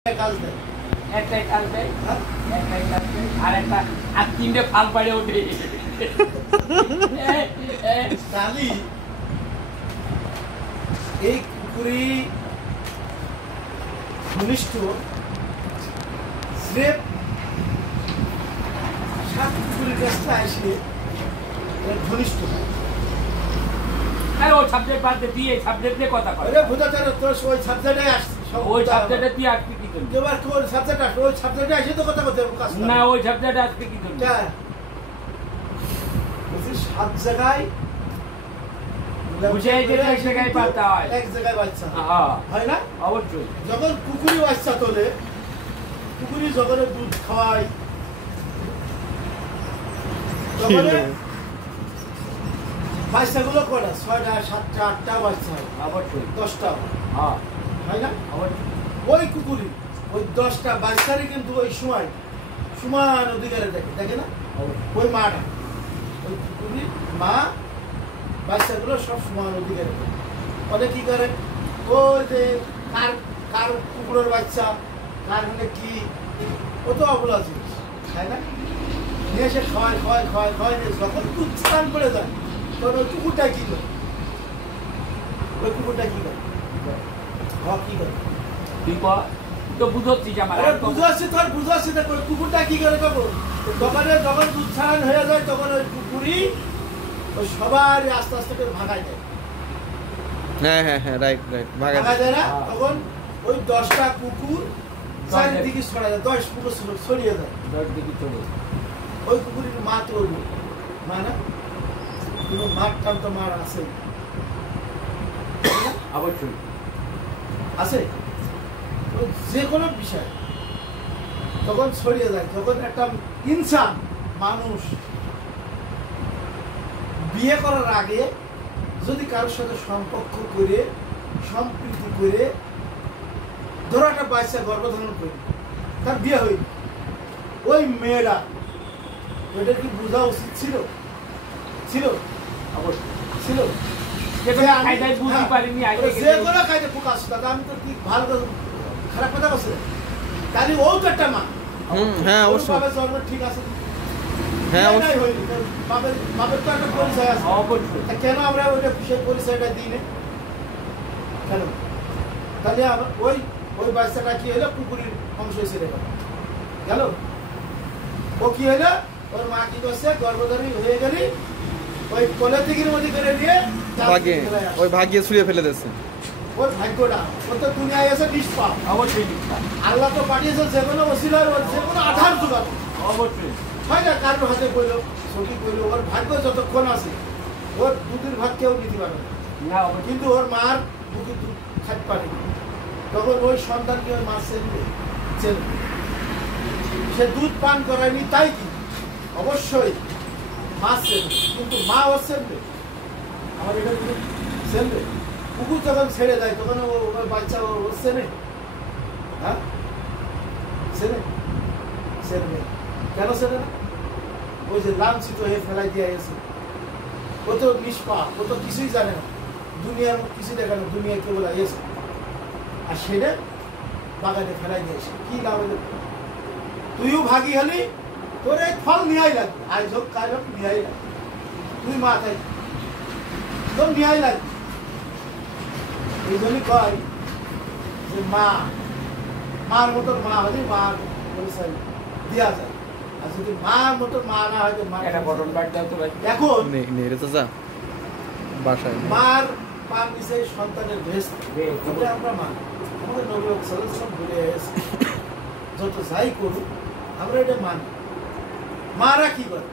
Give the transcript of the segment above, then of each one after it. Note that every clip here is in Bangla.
কাজ দেয়, একটাই কাজ দেয়, একটাই কাজ দেয়, আর তিনটে ফাল পাড়ে ওঠে। তাহলে এই কুকুরি ঘনিষ্ঠ স্রেফ সাত কুকুরের কাছটা এসে ঘনিষ্ঠ আরে ওই সাবজেক্ট বাদ দিয়ে সাবজেক্ট দিয়ে কথা কয়। আরে ভূতাচার তোর ওই সাবজেক্টে আসছে, ওই সাবজেক্টে দিয়ে আজকে কি করবি? এবার কোন সাবজেক্ট আসবে? ওই সাবজেক্টে এসে তো কথা বলতে কাজ না, ওই সাবজেক্টে আজকে কি করবি? বলছি সাত জায়গায় বুঝে গেলে এক জায়গায় বাচ্চা হয়, এক জায়গায় বাচ্চা হয় না? অবশ্যই। যখন কুকুরি বাচ্চা তোলে, কুকুরি যখন দুধ খাওয়ায়, তখন বাচ্চাগুলো কটা 6টা 7টা 8টা বাচ্চা হয়, অবশ্যই 10টা হয় না? অবশ্যই। ওই কুকুরি ওই 10টা বাচ্চারই কিন্তু ওই সময় সমান অধিকারে দেখে না? ওই মাটা, ওই কুকুরি মা বাচ্চাগুলো সব সমান অধিকারে দেখে। ওদের কি করে? ওই যে কার কার কুকুরের বাচ্চা কার হলে কি, ও তো অবলা জিনিস, তাই না? নিয়ে এসে খাওয়ায় নিয়ে যখন দুধ স্নান করে যায়, তখন ওই কুকুরটা কি করে? ওই কুকুরটা কি করে? কি করে? তো বুঝচ্ছিস আমার, বুঝাচ্ছি তো কুকুরটা কি করে? দোকানে যখন দুধ ছাড়ান হয়ে যায়, তখন ওই কুকুরই ওই সবার আস্তে আস্তে করে ভাগায় দেয়। হ্যাঁ রাইট ভাগায় দেয় না? তখন ওই 10টা কুকুর চারিদিকে ছড়ায় যায়, 10 কুকুর ছড়িয়ে যায়। ওই কুকুরের মা তো মা না, কোনো মার টান তো মার আছে, অবশ্যই আছে যে কোনো বিষয় তখন ছড়িয়ে যায়। যখন একটা ইনসান মানুষ বিয়ে করার আগে যদি কারোর সাথে সম্পর্ক করে সম্প্রীতি করে ধরো একটা বাচ্চা গর্ভধারণ করে তার বিয়ে হয়নি, ওই মেয়েরা ওইটা কি বোঝা উচিত ছিল? ছিল অবশ্যই ছিল। যে কোনো কায়দায় প্রকাশ দাদা, আমি তো কি ভালো খারাপ কথা বলছি? তাহলে ও তো একটা মা। হ্যাঁ অবশ্যই, জন্ম ঠিক আছে, হ্যাঁ অবশ্যই, বাপের তো একটা পরিচয় আছে। কেন আমরা ওইটা সেই পরিচয়টা দিই না কেন? তাহলে ওই ওই বাচ্চাটা কি হলো? কুকুরের অংশ হিসেবে গেল। ও কি হলো? ওর মা কি করছে? গর্ভধারী হয়ে গেলি ওই পলিথিনের মধ্যে করে নিয়ে ওই ভাগিয়ে ছুঁড়ে ফেলে দিচ্ছে। ওর ভাগ্যটা, ওর তো দুনিয়ায় এসে নিষ্পাপ। অবশ্যই আল্লাহ তো পাঠিয়েছে যে কোনো ওসিলার যে কোনো আধার জোগাড়, অবশ্যই হয় না? কারোর হাতে পড়লো, ছবি পড়লো, ওর ভাগ্য যতক্ষণ আছে ওর দুধের ভাগ কেউ নিতে পারে না। কিন্তু ওর মার বুকে দুধ খাট পারে, তখন ওই সন্তানকে ওই মা চেনবে, সে দুধ পান করায়নি তাই কি? অবশ্যই মা চেনবে, কিন্তু মা ওর চেনবে, আমার এটা চেনবে। কুকুর যখন ছেড়ে দেয় তখন ওর বাচ্চা ওর চেনে? হ্যাঁ চেনে? চেনবে কেন? চেনে না? ওই যে লাঞ্ছিত হয়ে ফেলাই দিয়ে গেছে, ও তো নিষ্পাপ, ও তো কিছুই জানে না, দুনিয়ার কিছু দেখে না, দুনিয়া কেবল এসে আর সেটা বাগানে ফেলাই দিয়েছে। কি লাভ হলো? তুইও ভাগি হলি, তোর এই ফল নিয়াই লাগবে, আজ হোক কাল হোক নিয়াই লাগবে। তুই মা তাই তোর নিয়াই লাগবে। এই জন্যই কয় যে মার মতো মা হলে মার পরিচয় দেওয়া যায়, আর যদি মার মতো মা না হয় তো এখন মার পার নিচে সন্তানের ভেস্ট, আমরা মা আমাদের নবী সাল্লাল্লাহু বলে এসেছে, যত যাই করুক আমরা এটা মানি। মারা কি করে?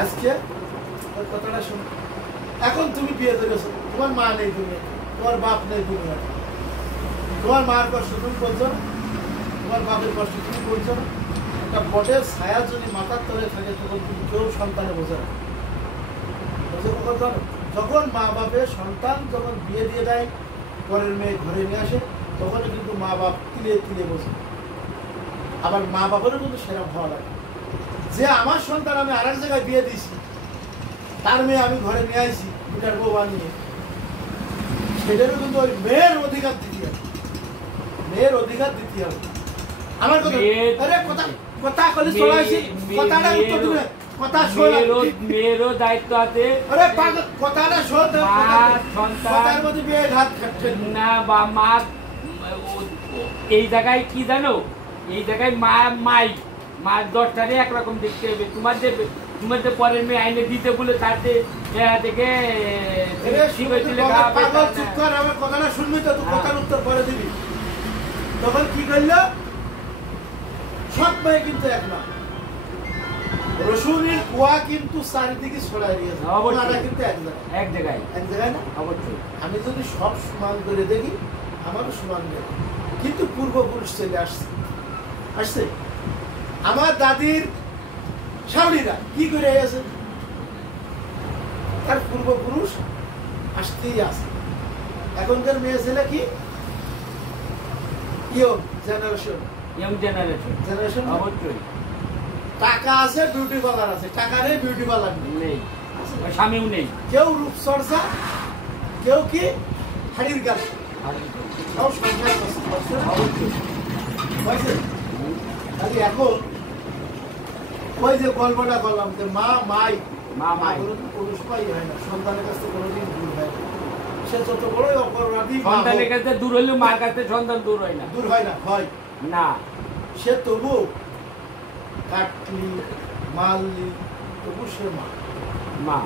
আজকে ওই কথাটা শুনো, এখন তুমি বিয়ে করেছো, তোমার মা নেই দুনিয়াতে, তোমার বাপ নেই দুনিয়াতে, তোমার মার কষ্ট তুমি বলছো না, তোমার বাপের কষ্ট তুমি বলছো না? একটা বটের ছায়া যদি মাথার তলে থাকে তখন তুমি কেউ সন্তানে বোঝে না, বোঝে কখন জানো? যখন মা বাপের সন্তান যখন বিয়ে দিয়ে দেয়, পরের মেয়ে ঘরে নিয়ে আসে, তখন কিন্তু মা বাপ তিলে তিলে বোঝে। আবার মা বাবারও কিন্তু সেরকম ভালো লাগে যে আমার সন্তান আমি আর এক জায়গায় বিয়ে দিয়েছি, তার মেয়ে আমি ঘরে নিয়ে আসি দুটার বউ বানিয়ে, সেটারও কিন্তু ওই মেয়ের অধিকার দিতে হবে। মেয়ের অধিকার দিতে হবে। আমার কথা মেয়ের- আরে কথা কলি চলাইছি, কথাটা উত্তর দিবে, কথা শোন। মেয়েরও দায়িত্ব আছে। আরে পাগল, কথাটা শোন। মা, সন্তান- কথার মধ্যে মেয়ে ঘাত খাচ্ছে না বা মা এই জায়গায় কি জানো, এই জায়গায় মা 10টারে একরকম দেখতে হবে। তোমার যে পরের মেয়ে আইনে দিতে বলে তাতে থেকে পাগল চুপ কর, আমার কথাটা শুনবি তো, তুই কথার উত্তর পরে দিবি। তখন কি করলো, সব মেয়ে কিন্তু এক না, রসুনের কুয়া কিন্তু চারিদিকে ছড়াই দিয়েছে, কুয়াটা কিন্তু এক জায়গায় এক জায়গায় না। অবশ্যই আমি যদি সব সমান করে দেখি, আমারও সমান নেই, কিন্তু পূর্বপুরুষ চলে আসছে। আমার দাদির শাশুড়িরা কি করে আছে, তার পূর্বপুরুষ আসতেই আছে। এখনকার মেয়ে ছেলে কি ইয়ং জেনারেশন, জেনারেশন অবশ্যই টাকা আছে, বিউটি পার্লার আছে, টাকা নেই, বিউটি পার্লার নেই, স্বামীও নেই। কেউ রূপচর্চা, কেউ কি হাড়ির গাছ, সব সংসার করছে। খালি এখন ওই যে গল্পটা করলাম যে মা কোনোদিন পুরুষ পাই হয় না, সন্তানের কাছে কোনোদিন দূর হয় না। সে যত বড়ই অপরাধী সন্তানের কাছে দূর হইলেও মার কাছে সন্তান দূর হয় না, দূর হয় না, হয় না। সে তবু কাটলি মারলি তবু সে মা।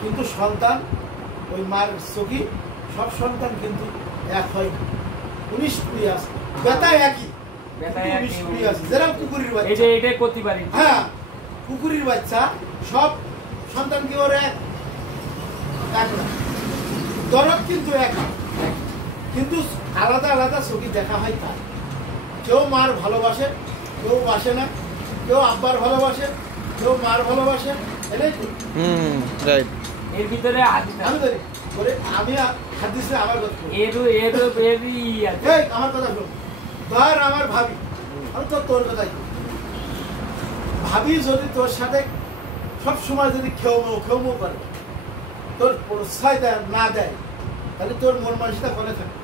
কিন্তু সন্তান ওই মার চোখে সব সন্তান কিন্তু এক হয় না, 19 কুড়ি আছে, বেতা একই, যেরকম কুকুরের বাচ্চা, এটাই করতে পারি। হ্যাঁ, কুকুরের বাচ্চা সব সন্তান কি ওর এক না, দরদ কিন্তু এক, কিন্তু আলাদা আলাদা চোখে দেখা হয় তার। কেউ মার ভালোবাসে, কেউ বাসে না, কেউ আব্বার ভালোবাসে, কেউ মার ভালোবাসে, এটাই তো। রাইট। এর ভিতরে আমি ধরি আমি হাদিসে আমার কথা, আমার কথা শোন। ধর আমার ভাবি, আমি তো তোর কথাই, ভাবি যদি তোর সাথে সব সময় যদি খেউমো করে, তোর প্রশ্রয় না দেয়, তাহলে তোর মন মানসিকতা কোনে থাকে?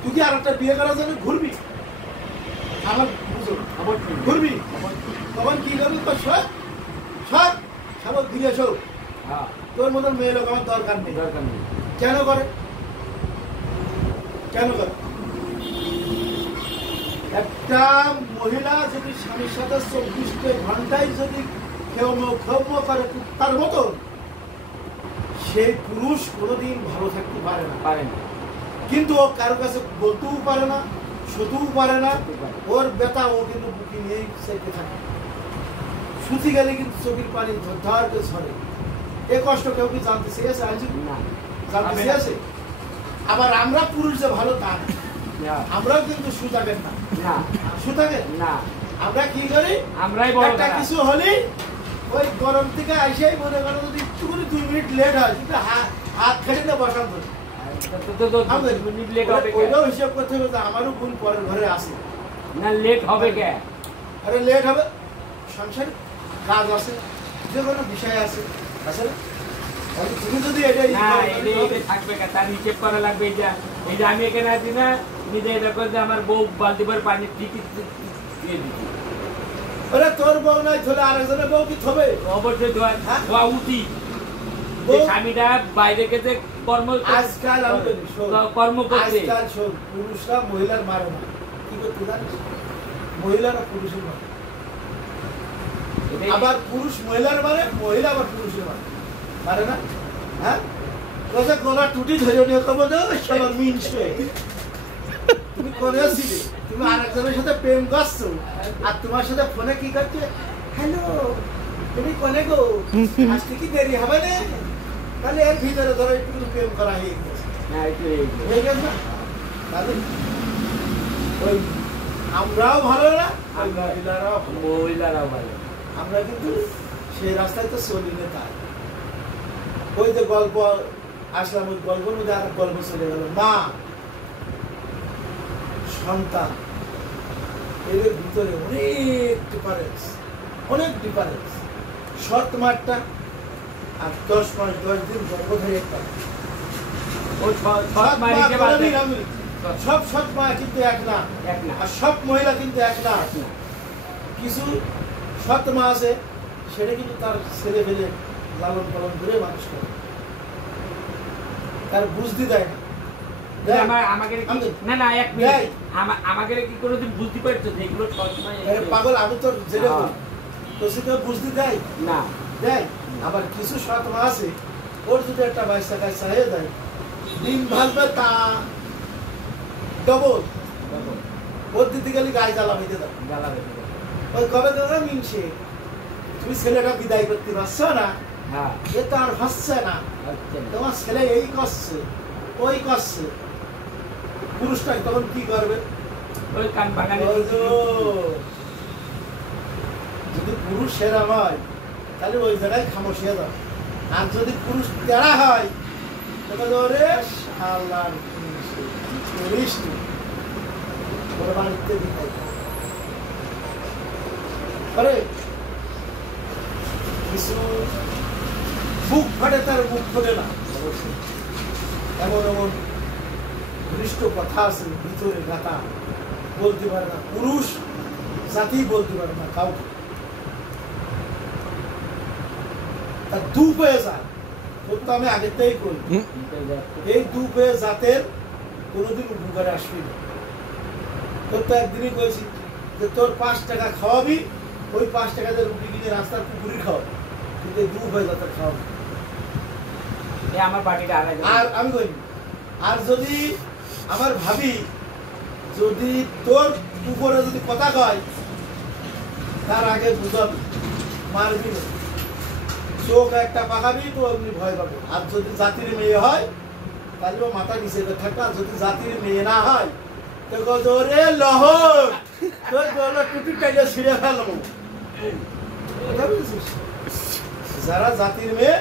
তুই কি আর একটা বিয়ে করার জন্য ঘুরবি? আমার বুঝো, ঘুরবি, তখন কি করবি? তোর সব ঘুরে এসো, তোর মতন মেয়ে লোক আমার দরকার নেই। কেন করে? একটা মহিলা যদি স্বামীর সাথে 24 ঘন্টায় যদি খেউমো করে তার মতন, সেই পুরুষ কোনোদিন ভালো থাকতে পারে না। কিন্তু ও কারো কাছে বলতেও পারে না, শুতেও পারে না, ওর ব্যথা ও কিন্তু বুকি নিয়েই সেতে থাকে। শুতে গেলে কিন্তু চোখের পানি ধর করে ঝরে। এ কষ্ট কেউ কি জানতে চেয়েছে? আজ জানতে চেয়েছে? আবার আমরা পুরুষ যে ভালো তা না, আমরাও কিন্তু সুতাকেন না, সুতাকেন না। আমরা কি করি? একটা কিছু হলে ওই গরম থেকে আইসাই মনে করো যদি একটু করে 2 মিনিট লেট হয়, কিন্তু হাত খেটে না বসান ধরে। ওইটাও হিসাব করতে হবে, আমারও ভুল পরের ঘরে আসে না, লেট হবে কে? আরে লেট হবে, সংসারে কাজ আছে, যে কোনো বিষয় আছে, আছে না? তুমি যদি থাকবে তার হিসেব করা লাগবে। এই যে আমি এখানে আছি না, নিজে এটা করতে আমার বউ বালতি ভরে পানি দিয়ে দিচ্ছি। ওরা তোর বউ নাই, ধরে আরেকজনের বউ কি থবে? অবশ্যই ধোয়া উচিত। স্বামীরা বাইরে গেছে আজকাল কর্ম করছে। পুরুষরা মহিলার মারে না, কি করতে জানিস? মহিলারা পুরুষের মারে, আবার পুরুষ মহিলার মারে, মহিলা আবার পুরুষের মারে না। হ্যাঁ, গলা টুটি ধরে নিয়ে সবার মিনস তুমি করেছিলে, তুমি আরেকজনের সাথে প্রেম করছো, আর তোমার সাথে ফোনে কি করছে? হ্যালো, তুমি কোনে গো, আজকে কি দেরি হবে না? তাহলে এর ভিতরে ধরো একটু প্রেম করা হয়ে গেছে, হয়ে গেছে না? তাহলে ওই আমরাও ভালো না, মহিলারাও ভালো। আমরা কিন্তু সেই রাস্তায় তো চলি না। তাই ওই যে গল্প আসলাম, ওই গল্পের মধ্যে আর গল্প চলে গেল, মা সন্তান, এদের ভিতরে অনেক ডিফারেন্স। শর্ট মারটা আর 10 মাস 10 দিন গর্ভধারী একটা ও সৎ সৎ মা মা হিসেবে বলে আছে। নিন আমি। সব সৎ মা কিন্তু এক না, এক না। আর সব মহিলা কিন্তু এক না। এক না। কিছু সৎ মা আছে, সেটা কিন্তু তার ছেলে ফেলে লালন পালন করে মানুষ করে, তার বুঝতে দেয় না। দেয়? আমাকে কি আমি- না না এক দেয়? মিনিট আমাকে কি কোনোদিন বুঝতে পারছো যে এগুলো সৎ মা আরে পাগল, আমি তো জেনে হ্যাঁ। বলি, তো সে তো বুঝতে দেয় না দেয়। আবার কিছু সৎ মা আছে, ওর যদি একটা পয়সা কায়সা হয়ে যায়, দিন ভালবে তা ডবল, ওর দিতে গেলে গায়ে জ্বালা হইতে দাও। জ্বালাবে ওই কবে দাদা মিনছে, তুমি ছেলেটা বিদায় করতে পারছো না, হ্যাঁ এ তো আর হচ্ছে না, হচ্ছে না। তোমার ছেলে এই করছে ওই করছে, পুরুষটা তখন কি করবে? ওই কান বাগানে ওই যে, যদি পুরুষ সেরা হয় তাহলে ওই জায়গায় খামোশিয়া দাও, আর যদি পুরুষ তেরা হয় তাহলে ওরে শালার করিস তুই, ওরে বাড়িতে দিতে আরে কিছু বুক ফাটে, তার বুক ফোটে না, এমন এমন ঘনিষ্ঠ কথা আছে ভিতরে গাতা, বলতে পারে না পুরুষ জাতি, বলতে পারে না কাউকে, তার দু পেয়ে যায়। তোর তো আমি আগের থেকেই করি, এই দু পেয়ে জাতের কোনোদিন উপকারে আসবি না। তোর তো একদিনই কয়েছি যে তোর 5 টাকা খাওয়াবি, ওই 5 টাকা দিয়ে রুটি কিনে রাস্তার কুকুরি খাওয়াবি, কিন্তু এই দু পেয়ে জাতের খাওয়াবি। আমার বাড়িটা আড়াই আর আমি করি, আর যদি আমার ভাবি যদি তোর উপরে যদি কথা কয়, তার আগে বুঝাবি, মারবি না, চোখ একটা পাকাবি তো এমনি ভয় পাবে। আর যদি জাতির মেয়ে হয় তাহলে ও মাথা নিচে থাকবে, আর যদি জাতির মেয়ে না হয় তো গজরে লহর তোর গলা টুটি টাইলে ছিঁড়ে ফেলবো। কথা বুঝছিস? যারা জাতির মেয়ে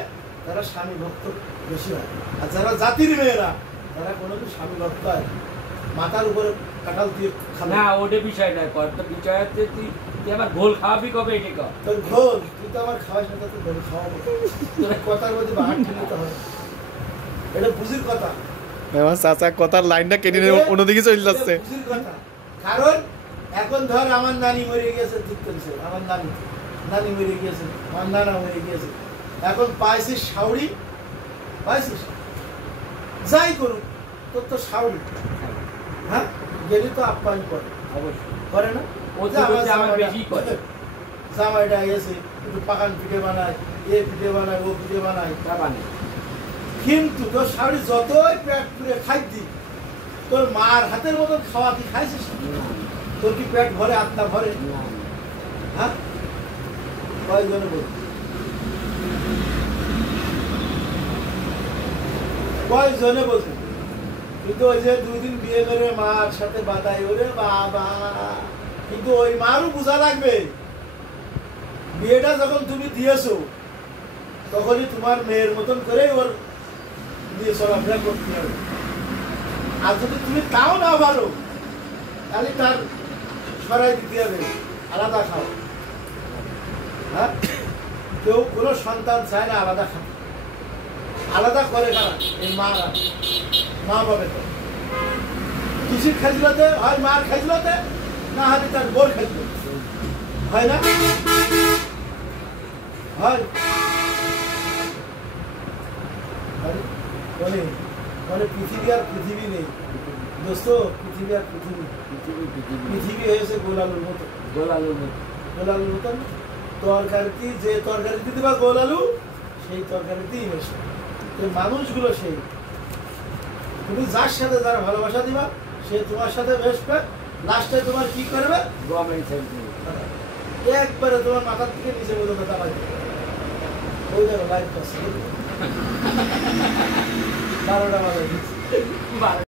তারা স্বামী ভক্ত বেশি হয়, আর যারা জাতির মেয়েরা তারা কোনোদিন স্বামী ভক্ত হয় না। মাথার উপরে কাঁঠাল দিয়ে খাবে না ওটা বিষয় না কর, তো বিষয় হচ্ছে তুই আবার ঘোল খাওয়াবি কবে এটা কর। তোর ঘোল, তুই তো আমার খাওয়াস না, তোর ঘোল খাওয়াবো, তোর কথার মধ্যে বাহার ঠেলতে হবে, এটা বুঝির কথা। আমার চাচা কথার লাইনটা কেটে নিয়ে অন্যদিকে চলে যাচ্ছে। এটা বুঝির কথা। কারণ এখন ধর আমার নানি মরে গিয়েছে, ঠিক করেছে, আমার নানি মরে গিয়েছে, আমার নানা মরে গিয়েছে, এখন পাইছিস শাউরি, পাইছিস যাই করুক, তোর তো শাউরি, হ্যাঁ গেলি তো আপ্যায়ন করে, অবশ্যই করে না? ও যে আমার তো আমার জামাইটা- বেশি করে। জামাইটা এসে একটু পাকান পিঠে বানায়, এ পিঠে বানায়, ও পিঠে বানায়, তা মানে কিন্তু তোর শাড়ি যতই পেট পুরে খাইতি, তোর মার হাতের মতন খাওয়া কি খাইছিস? তোর কি পেট ভরে, আত্মা ভরে? হ্যাঁ, কয়জনে বল, কয়জনে বলছে? কিন্তু ওই যে 2 দিন বিয়ে করে মার সাথে বাদাই, ওরে বাবা, কিন্তু ওই মারও বোঝা লাগবে বিয়েটা যখন তুমি দিয়েছো তখনই তোমার মেয়ের মতন করে ওর দিয়ে চলাফেরা করতে হবে। আর যদি তুমি তাও না ভালো, তাহলে তার সরাই দিতে হবে, আলাদা খাও। হ্যাঁ, কেউ কোনো সন্তান চায় না আলাদা খাও, আলাদা করে কারা? এই মা বাবা তো কিসির খাইছিলতে হয়, মার খাইছিলতে, না হলে তার বোর খাইছিল, হয় না? হয় বলে বলে পৃথিবী আর পৃথিবী নেই দোস্ত, পৃথিবী আর পৃথিবী, পৃথিবী হয়েছে গোলালুর মতো, গোলালু গোলালুর মতন তরকারিতে, যে তরকারিতে দিবা গোলালু সেই তরকারিতেই মেশে। তো মানুষগুলো সেই, তুমি যার সাথে যার ভালোবাসা দিবা সে তোমার সাথে বেসবে, লাস্টে তোমার কি করবে? গভর্নমেন্ট সাইড একবারে তোমার মাথার থেকে নিচে পর্যন্ত দাবাই দেবে। ওই দেখো লাইট করছে 12টা বাজে।